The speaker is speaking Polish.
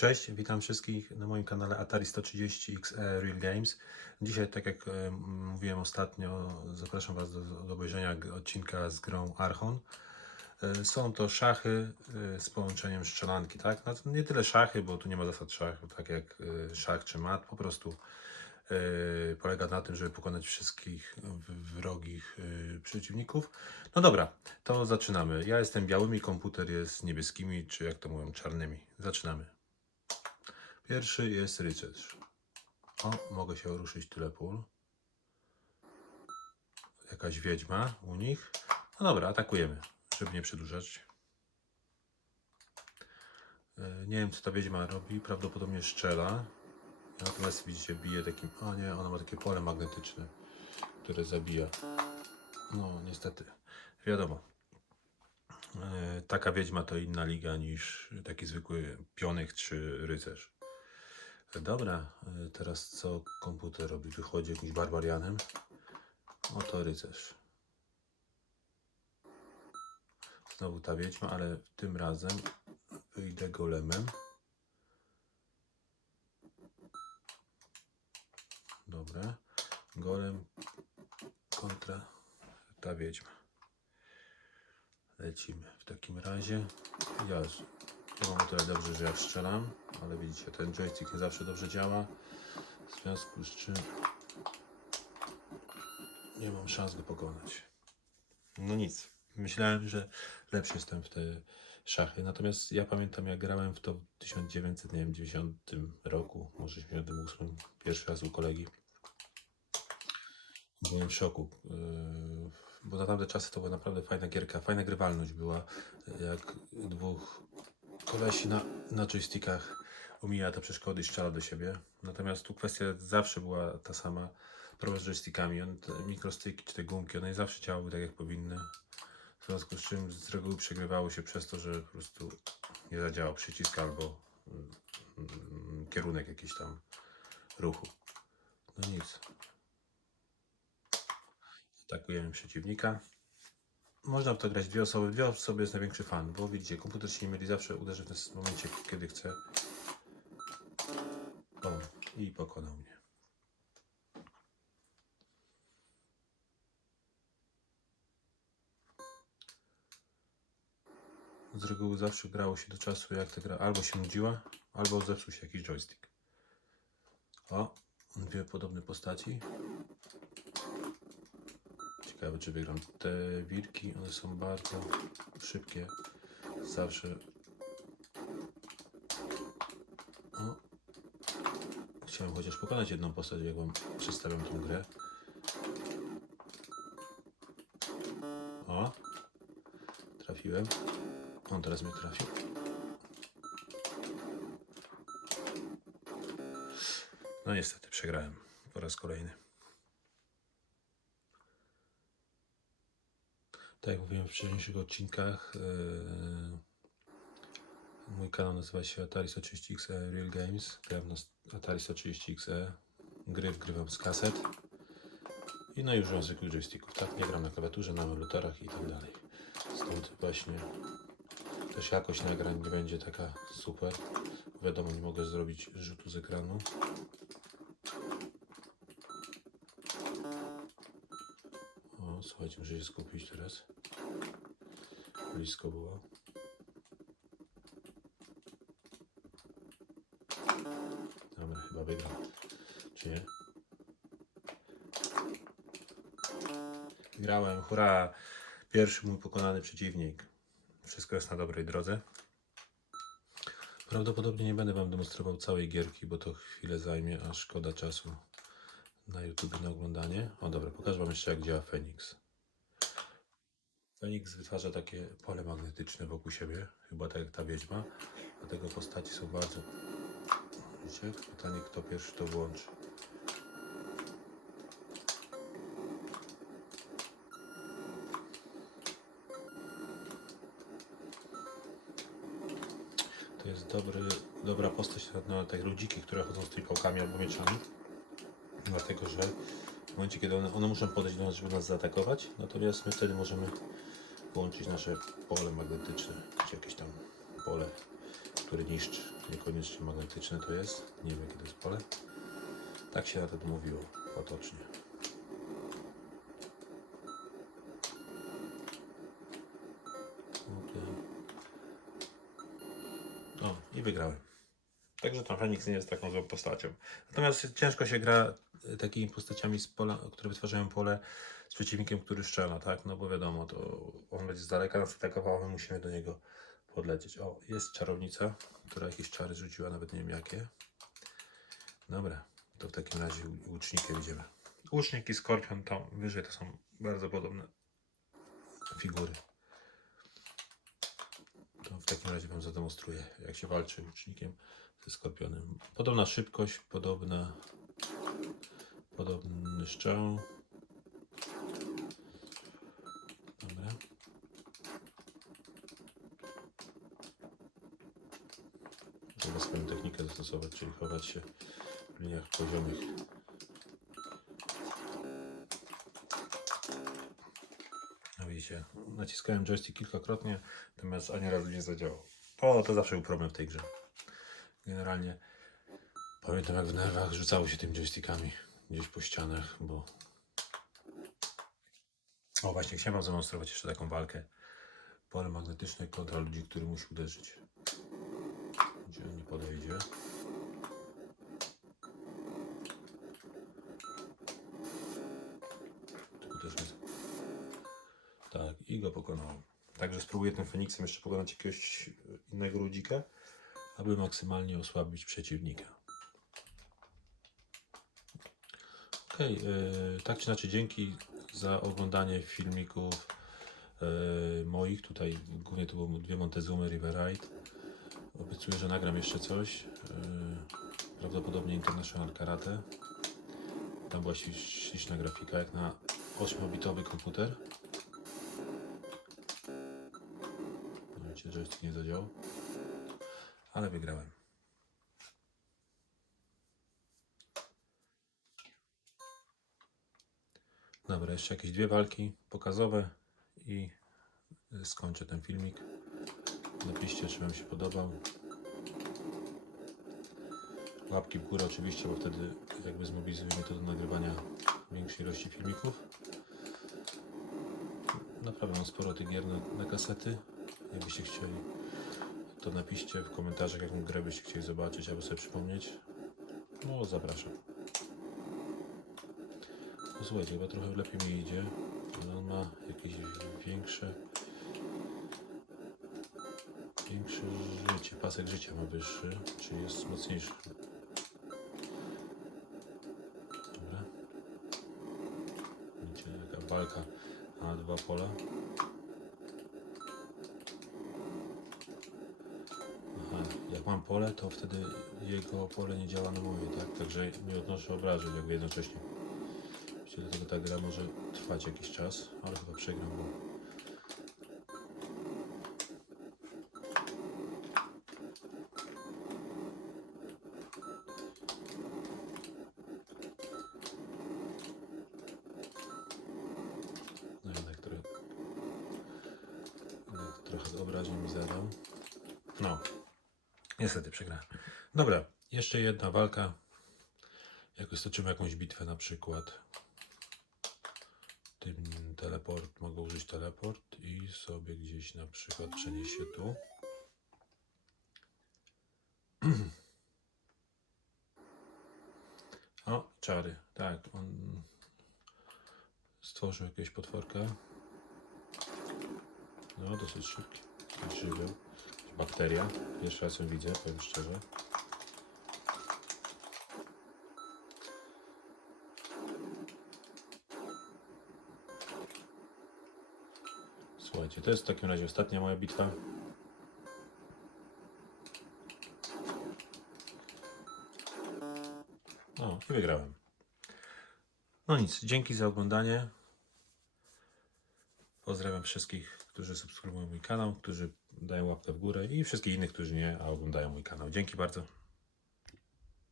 Cześć, witam wszystkich na moim kanale Atari 130 XE Real Games. Dzisiaj, tak jak e, mówiłem ostatnio, zapraszam Was do, do obejrzenia odcinka z grą Archon. E, Są to szachy e, z połączeniem strzelanki, tak? No, nie tyle szachy, bo tu nie ma zasad szachu, tak jak szach czy mat, po prostu polega na tym, żeby pokonać wszystkich wrogich przeciwników. No dobra, to zaczynamy. Ja jestem białymi, komputer jest niebieskimi, czy jak to mówią, czarnymi. Zaczynamy. Pierwszy jest rycerz. O, mogę się ruszyć tyle pól. Jakaś wiedźma u nich. No dobra, atakujemy, żeby nie przedłużać. E, Nie wiem, co ta wiedźma robi. Prawdopodobnie strzela. Natomiast widzicie, bije takim. O nie, ona ma takie pole magnetyczne, które zabija. No, niestety. Wiadomo. E, Taka wiedźma to inna liga niż taki zwykły pionych czy rycerz. Dobra, y, teraz co komputer robi? Wychodzi jakimś barbarianem. Oto rycerz. Znowu ta wiedźma, ale tym razem wyjdę golemem. Dobra. Golem kontra ta wiedźma. Lecimy. W takim razie ja ja mam o tyle dobrze, że ja strzelam, ale widzicie, ten joystick nie zawsze dobrze działa. W związku z czym nie mam szans go pokonać. No nic. Myślałem, że lepszy jestem w te szachy. Natomiast ja pamiętam, jak grałem w to w 1990 roku, może 1998, pierwszy raz u kolegi. Byłem w szoku. Yy, Bo na tamte czasy to była naprawdę fajna gierka, fajna grywalność była. Jak dwóch kolesi na, na joystickach omija te przeszkody i do siebie. Natomiast tu kwestia zawsze była ta sama. Problem z joystickami. On, te mikrostyki czy te gumki, one nie zawsze działały tak jak powinny. W związku z czym z reguły przegrywało się przez to, że po prostu nie zadziałał przycisk albo mm, kierunek jakiś tam ruchu. No nic. Atakujemy przeciwnika. Można w to grać dwie osoby. Dwie osoby jest największy fan, bo widzicie, komputer się nie myli, zawsze uderzy w tym momencie, kiedy chce. O, i pokonał mnie. Z reguły zawsze grało się do czasu, jak ta gra albo się nudziła, albo zepsuł się jakiś joystick. O, dwie podobne postaci. Ciekawe, czy wygram. Te wilki, one są bardzo szybkie. Zawsze. O. Chciałem chociaż pokonać jedną postać, jak wam przedstawiam tą grę. O. Trafiłem. On teraz mnie trafił. No niestety, przegrałem po raz kolejny. Tak jak mówiłem w wcześniejszych odcinkach, yy, mój kanał nazywa się Atari 130XE Real Games. Gram na Atari 130XE. Gry wgrywam z kaset. I no i używam zwykłych joysticków, tak? Nie gram na klawiaturze, na emulotorach i tak dalej. Stąd właśnie też jakość nagrań nie będzie taka super. Wiadomo, nie mogę zrobić rzutu z ekranu. Słuchajcie, muszę się skupić teraz. Blisko było. Dobra, chyba wygram. Czy nie? Grałem, hurra! Pierwszy mój pokonany przeciwnik. Wszystko jest na dobrej drodze. Prawdopodobnie nie będę Wam demonstrował całej gierki, bo to chwilę zajmie, a szkoda czasu na YouTube na oglądanie. O dobra, pokażę Wam jeszcze jak działa Phoenix. Phoenix wytwarza takie pole magnetyczne wokół siebie, chyba tak jak ta wiedźma. Dlatego postaci są bardzo... Widzicie? Pytanie, kto pierwszy to włączy. To jest dobry, dobra postać na, na te ludziki, które chodzą z tripałkami albo mieczami. Dlatego, że w momencie, kiedy one, one muszą podejść do nas, żeby nas zaatakować, natomiast my wtedy możemy włączyć nasze pole magnetyczne, czy jakieś tam pole, który niszczy. Niekoniecznie magnetyczne to jest. Nie wiem jakie to jest pole. Tak się nawet mówiło potocznie. Okej. O, i wygrałem. Także ten Feniks nie jest taką złą postacią. Natomiast ciężko się gra y, takimi postaciami, z pola, które wytwarzają pole z przeciwnikiem, który strzela, tak? No bo wiadomo, to on będzie z daleka nas atakował, a my musimy do niego podlecieć. O, jest czarownica, która jakieś czary rzuciła, nawet nie wiem jakie. Dobra, to w takim razie łucznikiem idziemy. Łucznik i skorpion tam wyżej to są bardzo podobne figury. To w takim razie Wam zademonstruję, jak się walczy łucznikiem ze skorpionem. Podobna szybkość, podobna, podobny strzał. Dobra. Trzeba technikę zastosować, czyli chować się w liniach poziomych. No widzicie, naciskałem joystick kilkakrotnie, natomiast ani razu nie zadziałał. O, to zawsze był problem w tej grze. Generalnie pamiętam jak w nerwach rzucało się tym joystickami gdzieś po ścianach, bo... O właśnie, chciałem wam zademonstrować jeszcze taką walkę. Pole magnetyczne kontra ludzi, który musi uderzyć. Gdzie on nie podejdzie. Tak, i go pokonałem. Także spróbuję tym Feniksem jeszcze pokonać jakiegoś innego ludzika, aby maksymalnie osłabić przeciwnika. Okej, yy, tak czy inaczej dzięki za oglądanie filmików yy, moich. Tutaj głównie to były dwie Montezumy Riverite. Obiecuję, że nagram jeszcze coś. Yy, prawdopodobnie International Karate. Tam była śliczna grafika, jak na 8-bitowy komputer. Wiecie, że nie zadziałał. Ale wygrałem. Dobra, jeszcze jakieś dwie walki pokazowe i y, skończę ten filmik. Napiszcie, czy Wam się podobał. Łapki w górę oczywiście, bo wtedy jakby zmobilizuje mnie to do nagrywania większej ilości filmików. Naprawdę mam sporo tych gier na, na kasety. Jakbyście chcieli, to napiszcie w komentarzach, jaką grę byście chcieli zobaczyć, aby sobie przypomnieć. No, zapraszam. No, słuchajcie, chyba trochę lepiej mi idzie, on ma jakieś większe większe życie, pasek życia ma wyższy, czyli jest mocniejszy. Dobra. Widzicie, jaka walka na dwa pola. Aha, jak mam pole, to wtedy jego pole nie działa na moje, tak? Także nie odnoszę obrażeń jakby jednocześnie. Wiecie, dlatego ta gra może trwać jakiś czas, ale chyba przegram, bo no jednak trochę, trochę obrażeń mi zadał. No, niestety przegrałem. Dobra, jeszcze jedna walka. Jakoś toczymy jakąś bitwę na przykład. Tym teleport, mogę użyć teleport i sobie gdzieś na przykład przenieść się tu. O, czary, tak, on stworzył jakiegoś potworka. No, dosyć szybki. Żywioł. Bakteria. Pierwszy raz ją widzę, powiem szczerze. Słuchajcie, to jest w takim razie ostatnia moja bitwa. No i wygrałem. No nic, dzięki za oglądanie. Pozdrawiam wszystkich, którzy subskrybują mój kanał, którzy dają łapkę w górę i wszystkich innych, którzy nie, a oglądają mój kanał. Dzięki bardzo.